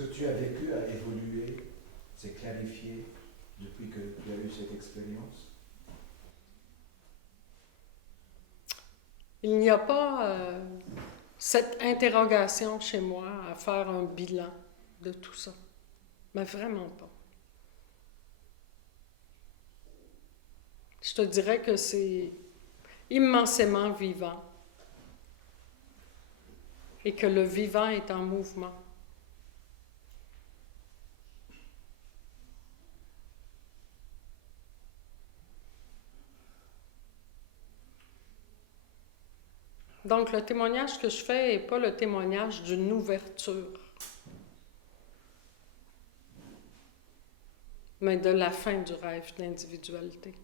ce que tu as vécu a évolué, s'est clarifié depuis que tu as eu cette expérience? Il n'y a pas cette interrogation chez moi à faire un bilan de tout ça. Mais vraiment pas. Je te dirais que c'est immensément vivant et que le vivant est en mouvement. Donc, le témoignage que je fais n'est pas le témoignage d'une ouverture, mais de la fin du rêve d'individualité.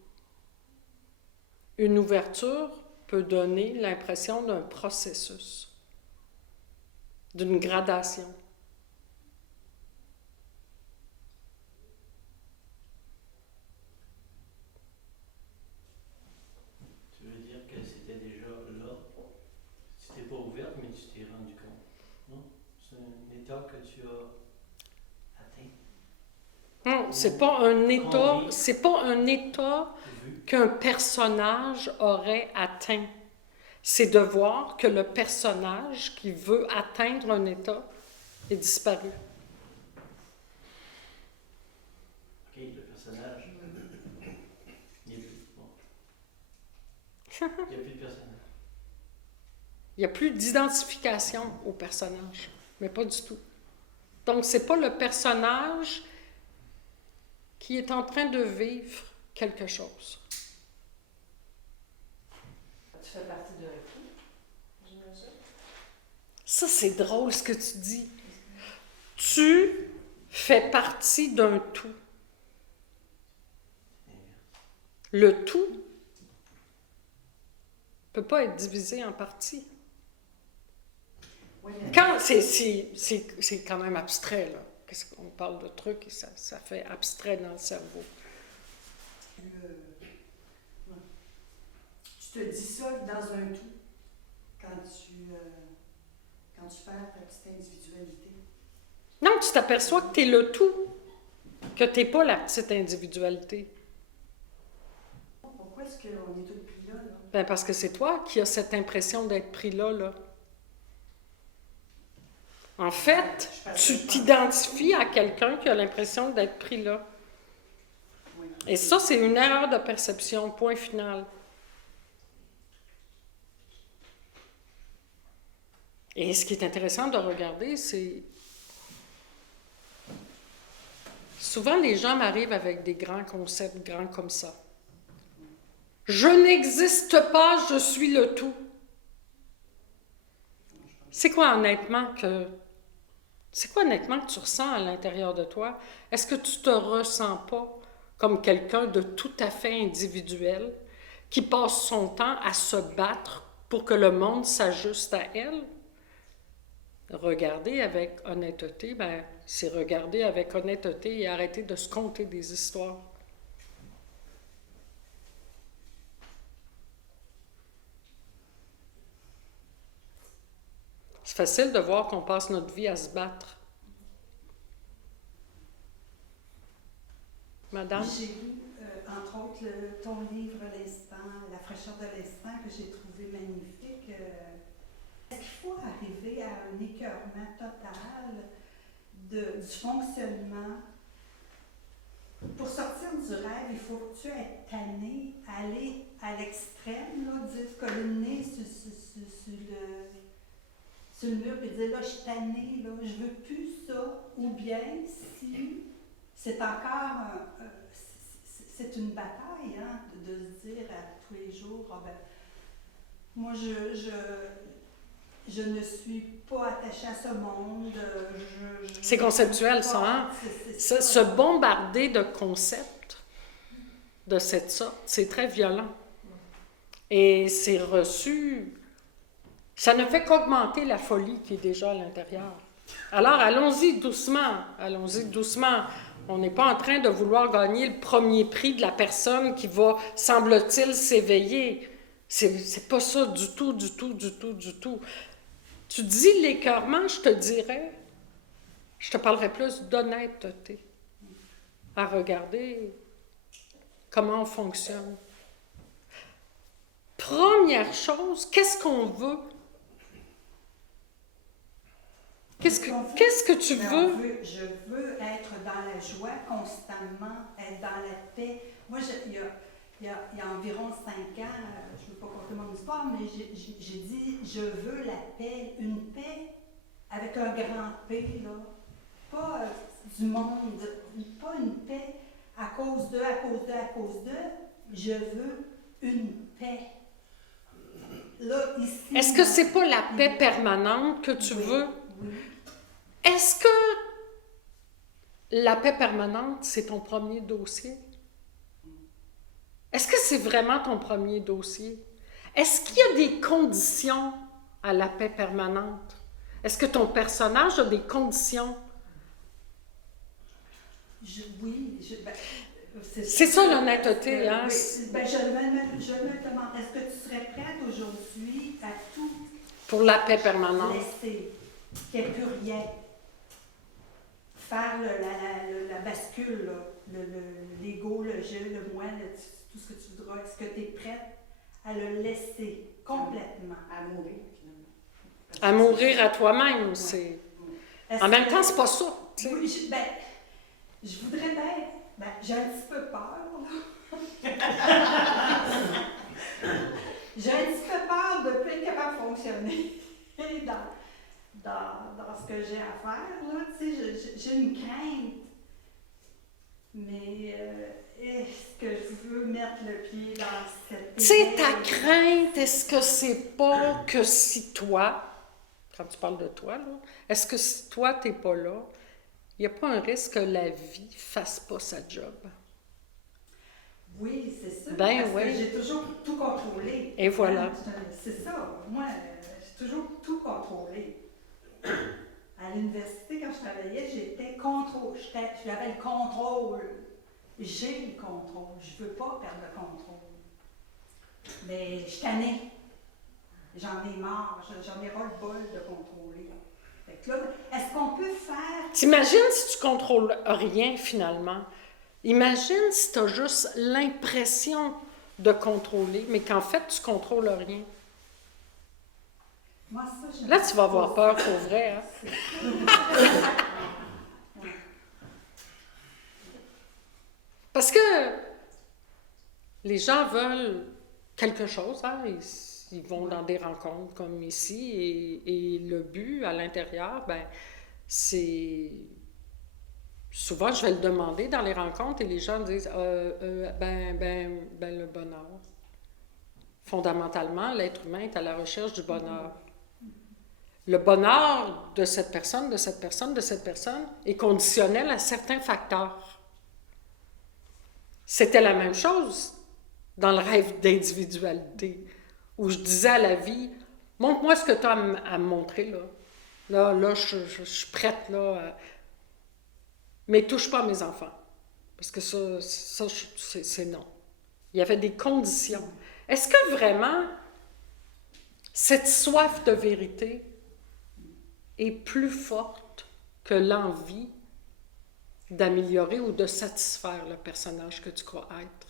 Une ouverture peut donner l'impression d'un processus, d'une gradation. Tu veux dire que c'était déjà là? C'était pas ouverte, mais tu t'es rendu compte, non? C'est un état que tu as atteint? Non, c'est pas un état qu'un personnage aurait atteint. C'est de voir que le personnage qui veut atteindre un état est disparu. Ok, le personnage. Il n'y a plus. Bon. Il n'y a plus de personnage. Il n'y a plus d'identification au personnage, mais pas du tout. Donc, c'est pas le personnage qui est en train de vivre quelque chose. Tu fais partie d'un tout, j'imagine. Ça, c'est drôle ce que tu dis. Tu fais partie d'un tout. Le tout ne peut pas être divisé en parties. Oui, Quand c'est quand même abstrait, là. Qu'est-ce qu'on parle de trucs et ça fait abstrait dans le cerveau. tu te dissolves dans un tout quand tu perds ta petite individualité. Non, tu t'aperçois que tu es le tout, que tu n'es pas la petite individualité. Pourquoi est-ce qu'on est tous pris là? Ben parce que c'est toi qui as cette impression d'être pris là. En fait, tu t'identifies à quelqu'un qui a l'impression d'être pris là. Oui. Et ça, c'est une erreur de perception, point final. Et ce qui est intéressant de regarder, c'est... Souvent, les gens m'arrivent avec des grands concepts, grands comme ça. Je n'existe pas, je suis le tout. C'est quoi honnêtement que tu ressens à l'intérieur de toi? Est-ce que tu te ressens pas comme quelqu'un de tout à fait individuel qui passe son temps à se battre pour que le monde s'ajuste à elle? Regarder avec honnêteté, c'est regarder avec honnêteté et arrêter de se conter des histoires. C'est facile de voir qu'on passe notre vie à se battre. Madame? J'ai lu, entre autres, ton livre L'instant, La fraîcheur de l'instant, que j'ai trouvé magnifique. Est-ce qu'il faut arriver à un écœurement total du fonctionnement? Pour sortir du rêve, il faut que tu aies tanné, aller à l'extrême, là, dire se coller le nez sur le mur et dire là, je suis tannée, là, je veux plus ça. Ou bien si c'est encore c'est une bataille, hein, de se dire à tous les jours, moi je ne suis pas attachée à ce monde. C'est conceptuel, ça, hein? C'est Se bombarder de concepts de cette sorte, c'est très violent. Et c'est reçu... Ça ne fait qu'augmenter la folie qui est déjà à l'intérieur. Alors, allons-y doucement. On n'est pas en train de vouloir gagner le premier prix de la personne qui va, semble-t-il, s'éveiller. C'est pas ça du tout. Tu dis l'écœurement, je te dirais, Je te parlerai plus d'honnêteté, à regarder comment on fonctionne. Première chose, qu'est-ce qu'on veut? Qu'est-ce que tu Ben, veux? je veux être dans la joie constamment, être dans la paix. Moi, il y a environ 5 ans, je ne veux pas compter mon histoire, mais j'ai dit, je veux la paix, une paix avec un grand P, là. Pas du monde, pas une paix à cause de, à cause de, à cause de. Je veux une paix. Là, ici. Est-ce que c'est pas la paix permanente que tu veux? Oui. Est-ce que la paix permanente, c'est ton premier dossier? Est-ce que c'est vraiment ton premier dossier? Est-ce qu'il y a des conditions à la paix permanente? Est-ce que ton personnage a des conditions? C'est ça l'honnêteté, hein? Oui, ben, je me demande, est-ce que tu serais prête aujourd'hui à tout Pour la paix permanente. laisser, qu'il n'y ait plus rien? Faire la bascule, là, l'ego, le je, le moi, tout ce que tu voudras. Est-ce que tu es prête à le laisser complètement? À mourir, finalement. À mourir à toi-même, c'est... En même temps, c'est pas ça. Tu sais. Oui, je voudrais bien. J'ai un petit peu peur, là. J'ai un petit peu peur de ne plus être capable de fonctionner dans ce que j'ai à faire, là. Tu sais, j'ai une crainte. Mais est-ce que je veux mettre le pied dans cette... Tu sais, ta crainte, est-ce que c'est pas que si toi, quand tu parles de toi, là, est-ce que si toi, t'es pas là, il n'y a pas un risque que la vie fasse pas sa job? Oui, c'est ça. Ben parce oui. que j'ai toujours tout contrôlé. Et voilà. C'est ça. Moi, j'ai toujours tout contrôlé. À l'université, quand je travaillais, j'avais le contrôle. J'ai le contrôle. Je ne veux pas perdre le contrôle. Mais je tannais. J'en ai marre. J'en ai ras-le-bol de contrôler. Fait que là, est-ce qu'on peut faire... T'imagines si tu contrôles rien, finalement. Imagine si tu as juste l'impression de contrôler, mais qu'en fait, tu contrôles rien. Moi, ça, Là, tu vas avoir peur pour vrai, hein? Parce que les gens veulent quelque chose, hein? Ils vont dans des rencontres comme ici, et le but à l'intérieur, ben, c'est... Souvent, je vais le demander dans les rencontres, et les gens disent le bonheur. Fondamentalement, l'être humain est à la recherche du bonheur. Le bonheur de cette personne est conditionnel à certains facteurs. C'était la même chose dans le rêve d'individualité, où je disais à la vie, montre-moi ce que tu as à me montrer, là. Là, je suis prête, là, mais touche pas à mes enfants. Parce que ça c'est non. Il y avait des conditions. Est-ce que vraiment, cette soif de vérité est plus forte que l'envie d'améliorer ou de satisfaire le personnage que tu crois être?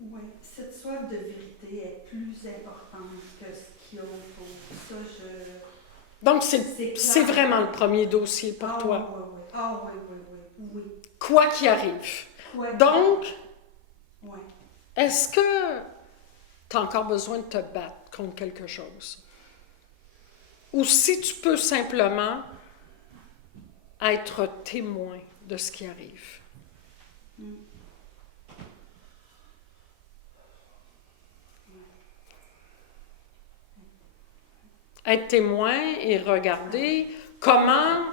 Oui, cette soif de vérité est plus importante que ce qu'il y a autour. Ça, Donc, c'est c'est clair. vraiment le premier dossier pour toi. Oui, oui. Ah oui. Quoi qu'il arrive. Ouais. Donc, Oui. est-ce que tu as encore besoin de te battre contre quelque chose? Ou si tu peux simplement être témoin de ce qui arrive? Être témoin et regarder comment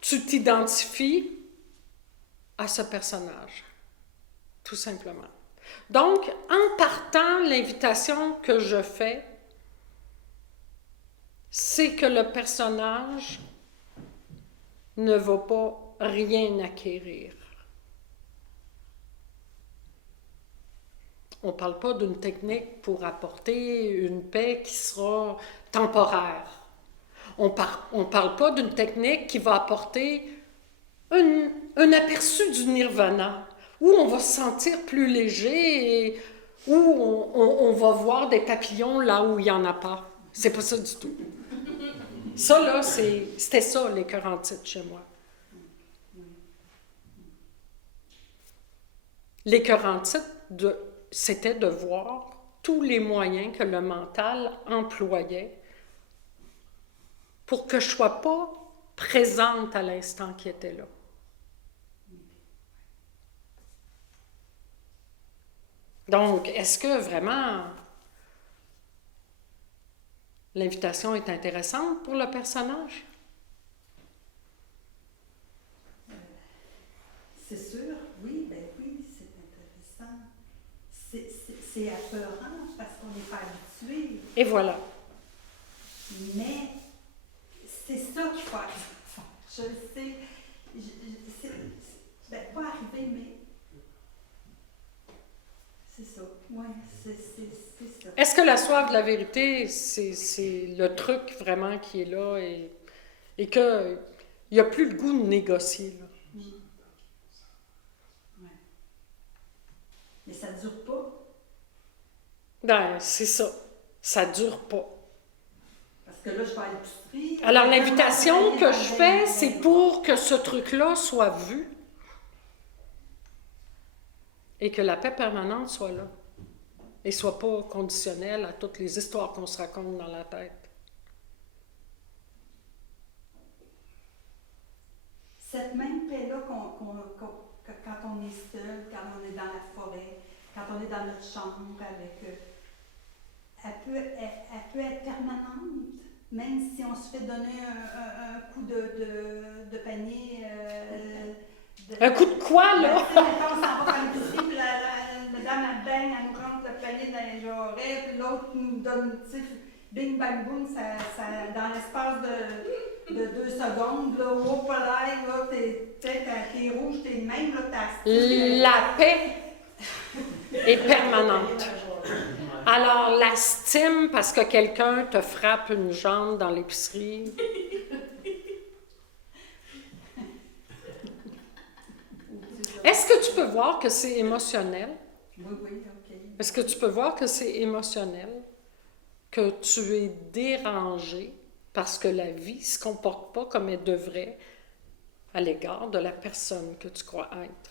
tu t'identifies à ce personnage, tout simplement. Donc, en partant, l'invitation que je fais, c'est que le personnage ne va pas rien acquérir. On ne parle pas d'une technique pour apporter une paix qui sera temporaire. On parle pas d'une technique qui va apporter un aperçu du nirvana, où on va se sentir plus léger et où on va voir des papillons là où il n'y en a pas. C'est pas ça du tout. Ça, là, c'était ça, les cœurs en titre chez moi. Les cœurs en titre, c'était de voir tous les moyens que le mental employait pour que je ne sois pas présente à l'instant qui était là. Donc, est-ce que vraiment l'invitation est intéressante pour le personnage? C'est sûr, oui, ben oui, c'est intéressant. C'est apeurant parce qu'on n'est pas habitué, Et voilà. mais c'est ça qu'il faut arriver. Je le sais, ben, pas arriver, mais c'est ça. Oui, c'est ça. Est-ce que la soif de la vérité, c'est le truc vraiment qui est là et qu'il n'y a plus le goût de négocier, là? Ouais. Mais ça ne dure pas. Ben, c'est ça. Ça ne dure pas. Parce que là, je vais à l'épicerie. Alors, l'invitation que je fais, c'est pour que ce truc-là soit vu et que la paix permanente soit là et soit pas conditionnelle à toutes les histoires qu'on se raconte dans la tête. Cette même paix-là quand on est seul, quand on est dans la forêt, quand on est dans notre chambre avec... elle peut être permanente, même si on se fait donner un coup de panier. Un coup de quoi, là? Mettons, on s'en va faire l'épicerie, puis la dame, elle baigne, elle nous rentre le panier dans les jarrets, puis l'autre nous donne, tu sais, bing, bang, boum, dans l'espace de 2 secondes, là, hop là, t'es rouge, t'es de même, là, t'as... La paix est permanente. Alors, la stime parce que quelqu'un te frappe une jambe dans l'épicerie. Est-ce que tu peux voir que c'est émotionnel? Oui, ok. Est-ce que tu peux voir que c'est émotionnel? Que tu es dérangé parce que la vie ne se comporte pas comme elle devrait à l'égard de la personne que tu crois être?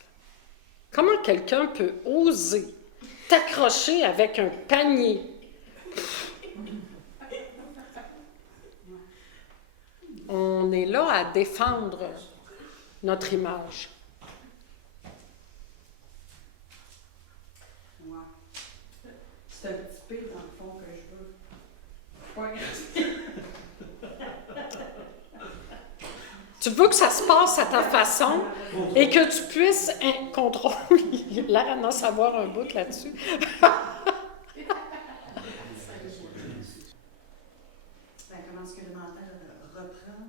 Comment quelqu'un peut oser t'accrocher avec un panier? On est là à défendre notre image. Ouais. C'est un petit peu dans le fond que je veux. Ouais. Tu veux que ça se passe à ta façon et que tu puisses contrôler. Il a l'air à en savoir un bout là-dessus. Comment est-ce que le mental reprend?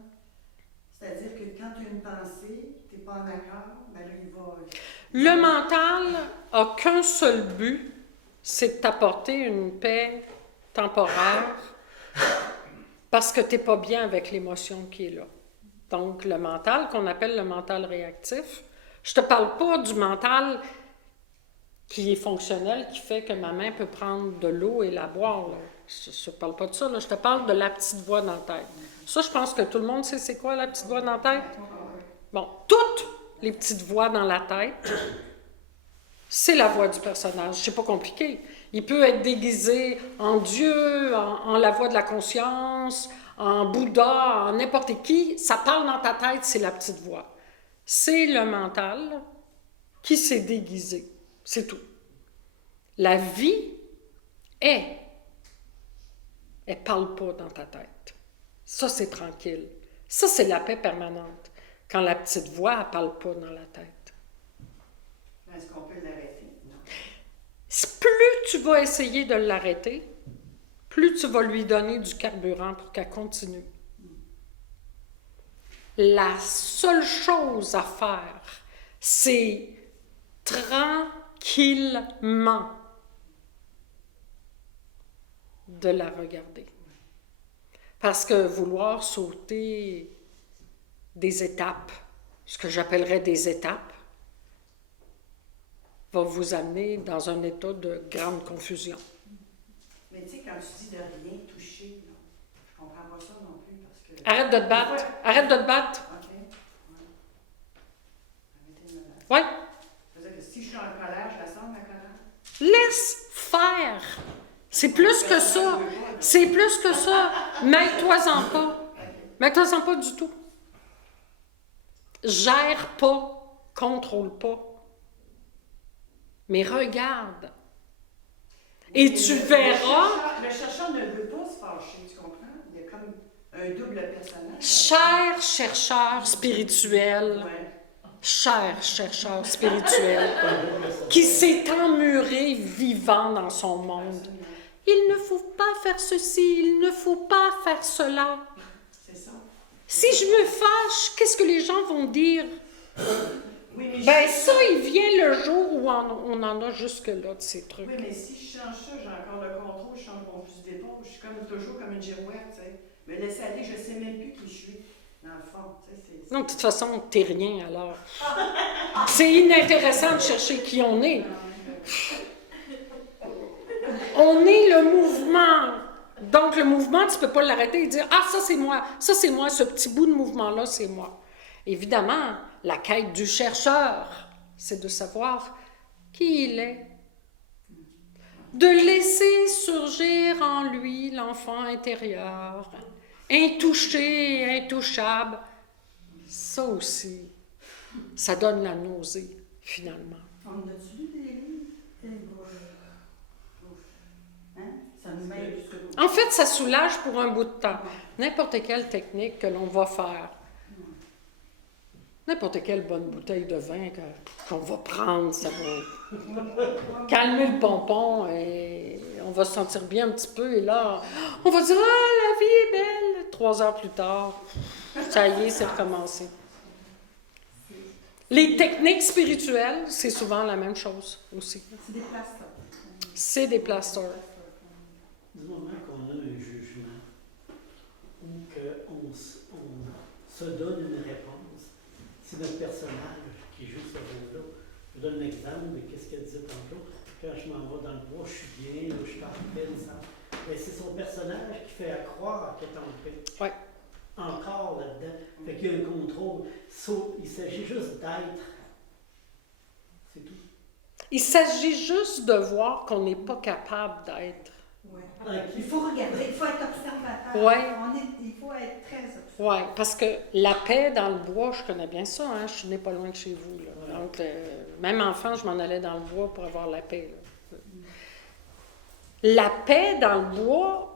C'est-à-dire que quand tu as une pensée, tu n'es pas en accord, ben là, il va... Le mental a qu'un seul but, c'est de t'apporter une paix temporaire parce que tu n'es pas bien avec l'émotion qui est là. Donc, le mental, qu'on appelle le mental réactif, je ne te parle pas du mental qui est fonctionnel, qui fait que ma main peut prendre de l'eau et la boire. Là. Je ne te parle pas de ça, là. Je te parle de la petite voix dans la tête. Ça, je pense que tout le monde sait c'est quoi la petite voix dans la tête. Bon, toutes les petites voix dans la tête, c'est la voix du personnage. C'est pas compliqué. Il peut être déguisé en Dieu, en la voix de la conscience, en Bouddha, en n'importe qui. Ça parle dans ta tête, c'est la petite voix. C'est le mental qui s'est déguisé. C'est tout. La vie est. Elle ne parle pas dans ta tête. Ça, c'est tranquille. Ça, c'est la paix permanente. Quand la petite voix ne parle pas dans la tête. Est-ce qu'on peut l'arrêter? Non. Plus tu vas essayer de l'arrêter, plus tu vas lui donner du carburant pour qu'elle continue. La seule chose à faire, c'est tranquillement de la regarder. Parce que vouloir sauter des étapes, ce que j'appellerais des étapes, va vous amener dans un état de grande confusion. Mais tu sais, quand tu dis de rien toucher, là, je comprends pas ça non plus parce que. Arrête de te battre. Arrête de te battre. OK. Ouais. Arrêtez de me battre. Ouais. Ça veut dire que si je suis en colère, je la sens, ma colère. Laisse faire. C'est plus que ça. C'est plus que ça. Mêle-toi-en pas. Mêle-toi-en pas du tout. Gère pas. Contrôle pas. Mais regarde. Et Mais tu verras. Le chercheur ne veut pas se fâcher, tu comprends? Il y a comme un double personnage. Cher chercheur spirituel, Ouais. cher chercheur spirituel, qui s'est emmuré vivant dans son monde. Il ne faut pas faire ceci, il ne faut pas faire cela. C'est ça. Si je me fâche, qu'est-ce que les gens vont dire? Oui, mais Ben ça, il vient le jour où on en a jusque-là de ces trucs. Oui, mais si je change ça, j'ai encore le contrôle, je change mon fusil d'épaule, je suis comme toujours comme une girouette, tu sais. Me laisser aller, je sais même plus qui je suis, dans le fond, tu sais. Non, de toute façon, t'es rien alors. C'est inintéressant de chercher qui on est. On est le mouvement. Donc, le mouvement, tu ne peux pas l'arrêter et dire « Ah, ça, c'est moi. Ça, c'est moi. Ce petit bout de mouvement-là, c'est moi. » Évidemment, la quête du chercheur, c'est de savoir qui il est. De laisser surgir en lui l'enfant intérieur, intouché, intouchable. Ça aussi, ça donne la nausée, finalement. On a-tu lu des livres? Hein? Ça nous met jusque En fait, ça soulage pour un bout de temps. N'importe quelle technique que l'on va faire, n'importe quelle bonne bouteille de vin qu'on va prendre, ça va calmer le pompon et on va se sentir bien un petit peu. Et là, on va dire « Ah, la vie est belle! » 3 heures plus tard, ça y est, c'est recommencé. Les techniques spirituelles, c'est souvent la même chose aussi. C'est des plasters. C'est des plasters. Du moment qu'on a un jugement ou qu'on se donne une réponse, c'est notre personnage qui joue ce rôle-là. Je donne un exemple de ce qu'elle disait tantôt. Quand je m'en vais dans le bois, je suis bien, là, je suis en paix, mais c'est son personnage qui fait croire qu'elle est en paix. Ouais. Encore là-dedans. Fait qu'il y a un contrôle. Il s'agit juste d'être. C'est tout. Il s'agit juste de voir qu'on n'est pas capable d'être. Ouais. Ouais. Il faut regarder, il faut être observateur. Ouais. Il faut être très observateur. Oui, parce que la paix dans le bois, je connais bien ça, hein? Je suis née pas loin de chez vous. Là. Ouais. Donc, même enfant, je m'en allais dans le bois pour avoir la paix. Là. La paix dans le bois,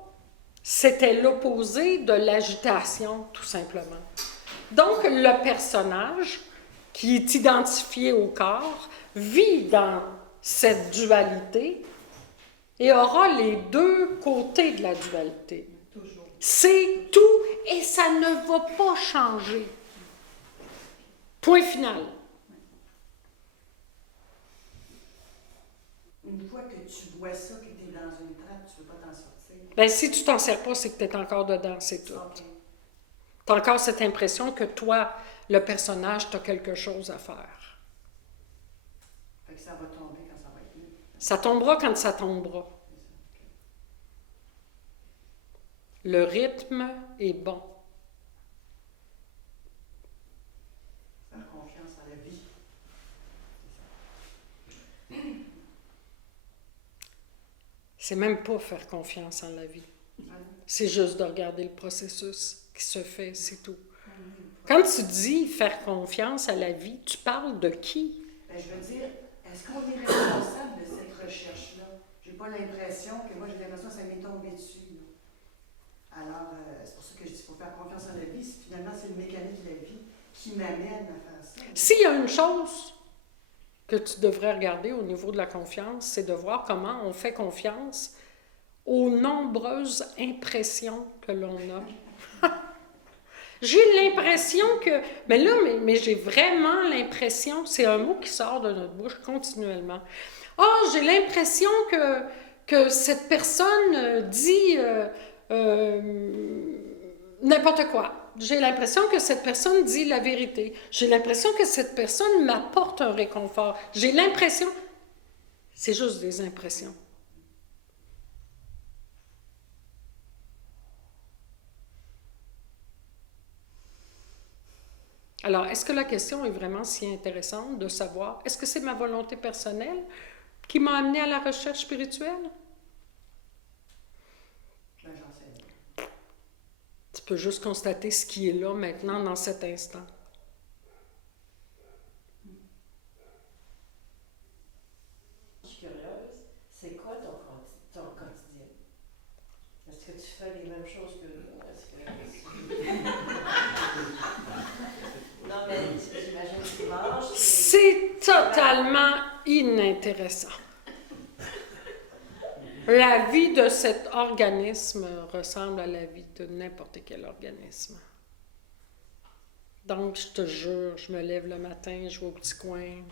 c'était l'opposé de l'agitation, tout simplement. Donc, le personnage qui est identifié au corps vit dans cette dualité et aura les deux côtés de la dualité. Toujours. C'est tout et ça ne va pas changer. Point final. Une fois que tu vois ça, que tu es dans une trappe, tu ne peux pas t'en sortir. Ben, si tu t'en sers pas, c'est que tu es encore dedans, c'est tout. Ok. Tu as encore cette impression que toi, le personnage, tu as quelque chose à faire. Fait que ça va tomber quand ça va être mieux. Ça tombera quand ça tombera. Le rythme est bon. Faire confiance en la vie. C'est même pas faire confiance en la vie. C'est juste de regarder le processus qui se fait, c'est tout. Quand tu dis faire confiance à la vie, tu parles de qui? Ben, je veux dire, est-ce qu'on est responsable de cette recherche-là? J'ai pas l'impression que moi, j'ai l'impression que ça m'est tombé dessus. Là. Alors, c'est pour ça que je dis qu'il faut faire confiance en la vie. Finalement, c'est le mécanisme de la vie qui m'amène à faire ça. S'il y a une chose que tu devrais regarder au niveau de la confiance, c'est de voir comment on fait confiance aux nombreuses impressions que l'on a. J'ai l'impression que... Mais j'ai vraiment l'impression, c'est un mot qui sort de notre bouche continuellement. J'ai l'impression que cette personne dit N'importe quoi. J'ai l'impression que cette personne dit la vérité. J'ai l'impression que cette personne m'apporte un réconfort. J'ai l'impression... C'est juste des impressions. Alors, est-ce que la question est vraiment si intéressante de savoir, est-ce que c'est ma volonté personnelle qui m'a amené à la recherche spirituelle? Ben, j'en sais rien. Tu peux juste constater ce qui est là maintenant, dans cet instant. Je suis curieuse, c'est quoi ton quotidien? Est-ce que tu fais les mêmes choses que nous? Non, mais j'imagine que tu manges. C'est totalement inintéressant. La vie de cet organisme ressemble à la vie de n'importe quel organisme. Donc, je te jure, je me lève le matin, je vais au petit coin.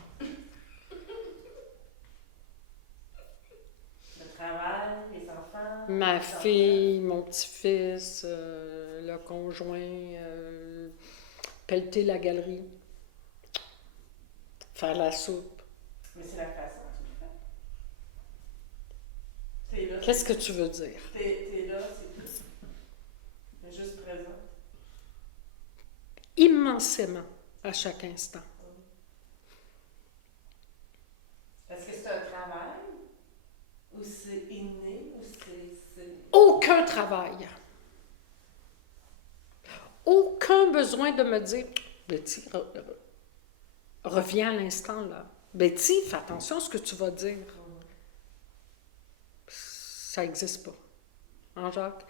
Le travail, les enfants. Ma les fille, mon petit-fils, le conjoint, pelleter la galerie, faire la soupe. enfants. Mais c'est la façon que tu le fais. T'es là. Qu'est-ce que tu veux dire? T'es là, c'est tout. T'es juste présent. Immensément, à chaque instant. Est-ce que c'est un travail? Ou c'est inné? Ou c'est... Aucun travail. Aucun besoin de me dire, Betty, reviens à l'instant là. Betty, fais attention à ce que tu vas dire. Ça n'existe pas. Hein, Jacques?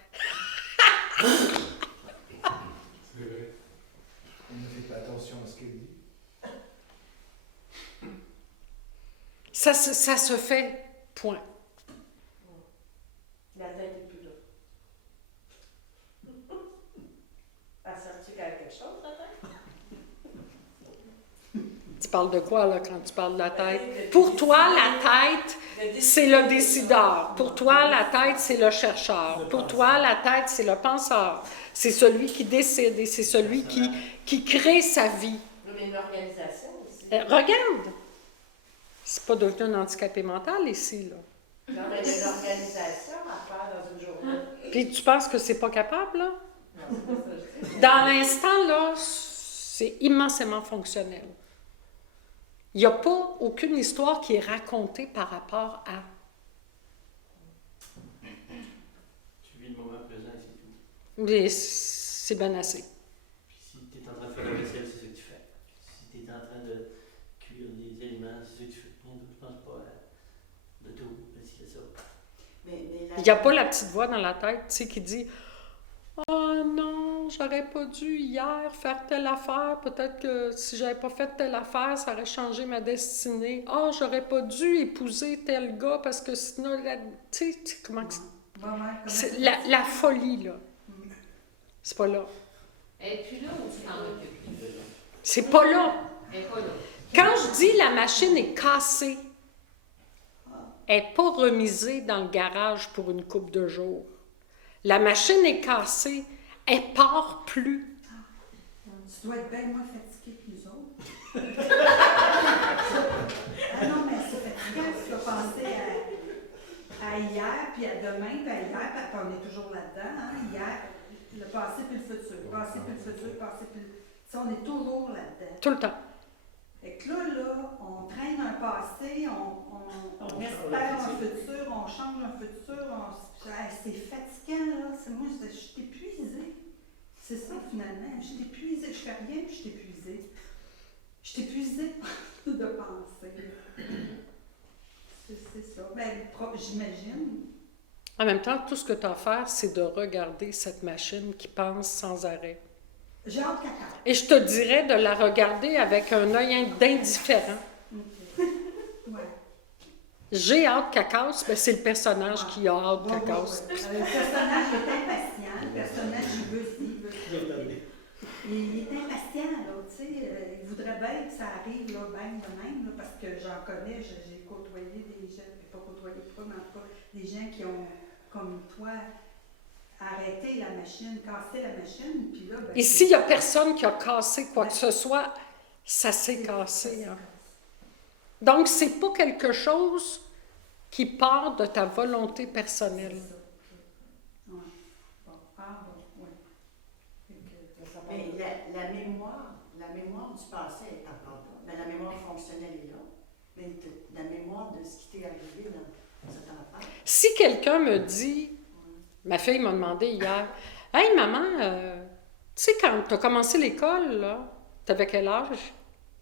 C'est vrai. On ne fait pas attention à ce qu'elle dit. Ça se fait, point. La tête n'est plus là. Elle sert-tu qu'à quelque chose, la tête? Tu parles de quoi, là, quand tu parles de la tête? Pour toi, la tête, c'est le décideur. Pour toi, la tête, c'est le chercheur. Pour toi, la tête, c'est le penseur. C'est celui qui décide et c'est celui qui crée sa vie. Mais une organisation aussi. Regarde! C'est pas devenu un handicapé mental ici, là. Non, mais il y a une organisation à faire dans une journée. Puis tu penses que c'est pas capable, là? Non, c'est pas ça, je sais. Dans l'instant, là, c'est immensément fonctionnel. Il n'y a pas aucune histoire qui est racontée par rapport à... Tu vis le moment présent et c'est tout. Mais c'est bien assez. Puis si tu es en train de faire la vaisselle, c'est ce que tu fais. Si tu es en train de cuire des aliments, c'est ce que tu fais. Rien d'autre, je pense pas à de tout, mais c'est ça. Mais Il n'y a pas la petite voix dans la tête, tu sais, qui dit « Oh non, j'aurais pas dû hier faire telle affaire. Peut-être que si j'avais pas fait telle affaire, ça aurait changé ma destinée. Oh, j'aurais pas dû épouser tel gars parce que sinon... » Tu sais, comment... C'est la folie, là. C'est pas là. Et puis là, où tu t'en occupes? C'est pas là. Elle n'est pas là. Quand je dis la machine est cassée, elle n'est pas remisée dans le garage pour une couple de jours. La machine est cassée, elle part plus. Tu dois être bien moins fatigué que nous autres. Ah non, mais c'est fatigant, tu dois penser à hier, puis à demain, puis à hier, puis on est toujours là-dedans. Hein? Hier, le passé puis le futur, le passé puis le futur, le passé puis le... Tu sais, on est toujours là-dedans. Tout le temps. Et que là, on traîne un passé, on espère un futur, on change un futur, c'est fatigant, là. Moi, je suis épuisée. C'est ça, finalement. Je suis épuisée. Je fais rien, puis je suis épuisée. Je suis épuisée de penser. C'est ça. Ben, j'imagine. En même temps, tout ce que tu as à faire, c'est de regarder cette machine qui pense sans arrêt. J'ai hâte qu'elle casse. Et je te dirais de la regarder avec un œil d'indifférent. Ouais. J'ai hâte qu'elle casse, ben c'est le personnage qui a hâte qu'elle casse. Le personnage est impatient. Le personnage, il veut ci, il veut ça. Il est impatient, là, tu sais. Il voudrait bien que ça arrive, là, bien de même, là, parce que j'en connais, j'ai côtoyé des gens, pas côtoyé, mais en tout cas, des gens qui ont, comme toi, arrêté la machine, casser la machine, puis là... ben, Ici, il n'y a personne qui a cassé quoi que ce soit. Ça s'est cassé. Hein. Donc, c'est pas quelque chose qui part de ta volonté c'est personnelle. ça. Ouais. Bon. Ah bon, oui. Mais la mémoire du passé, elle t'en parle pas. Mais la mémoire fonctionnelle est là. Mais la mémoire de ce qui t'est arrivé, là, ça t'en parle. Si quelqu'un me dit, ma fille m'a demandé hier, « Hey, maman, tu sais, quand tu as commencé l'école, là, t'avais quel âge?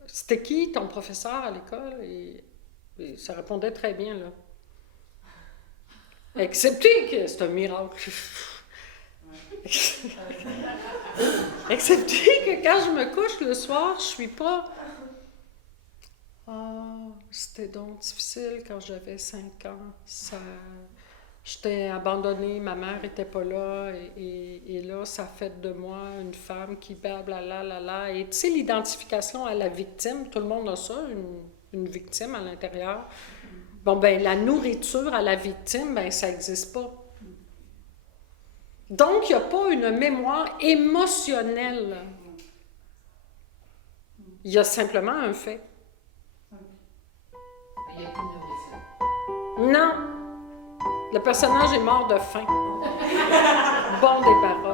C'était qui ton professeur à l'école? » Et ça répondait très bien, là. Excepté que c'est un miracle. Excepté que quand je me couche le soir, je suis pas... Ah, c'était donc difficile quand j'avais 5 ans. J'étais abandonnée, ma mère était pas là, et là, ça fait de moi une femme qui blablabla. Et tu sais, l'identification à la victime, tout le monde a ça, une victime à l'intérieur. Bon, ben la nourriture à la victime, ben ça n'existe pas. Donc, il n'y a pas une mémoire émotionnelle. Il y a simplement un fait. Il n'y a plus de nourriture. Non! Le personnage est mort de faim. Bon des paroles.